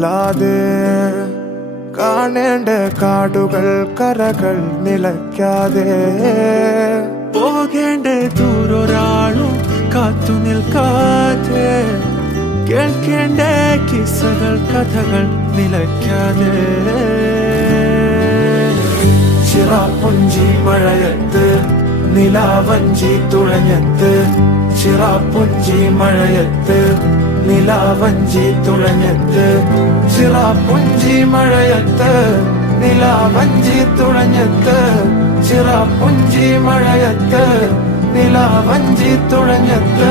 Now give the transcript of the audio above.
നില്ലാതെ കാണേണ്ട കാടുകൾ കരകൾ നിലയ്ക്കാതെ പോകേണ്ട ദൂരൊരാളും കാത്തു നിൽക്കാതെ കേൾക്കേണ്ട കിസ്സകൾ കഥകൾ നിലയ്ക്കാതെ ചിറാപ്പുഞ്ചി മഴയത്ത് നിലാവഞ്ചി തുഴഞ്ഞത്ത് ചിറാപ്പുഞ്ചി മഴയത്ത് നിലാവഞ്ചി തുഴഞ്ഞത്ത് ചിറാപ്പുഞ്ചി മഴയത്ത് നിലാവഞ്ചി തുഴഞ്ഞത്ത് ചിറാപ്പുഞ്ചി മഴയത്ത് നിലാവഞ്ചി തുഴഞ്ഞത്ത്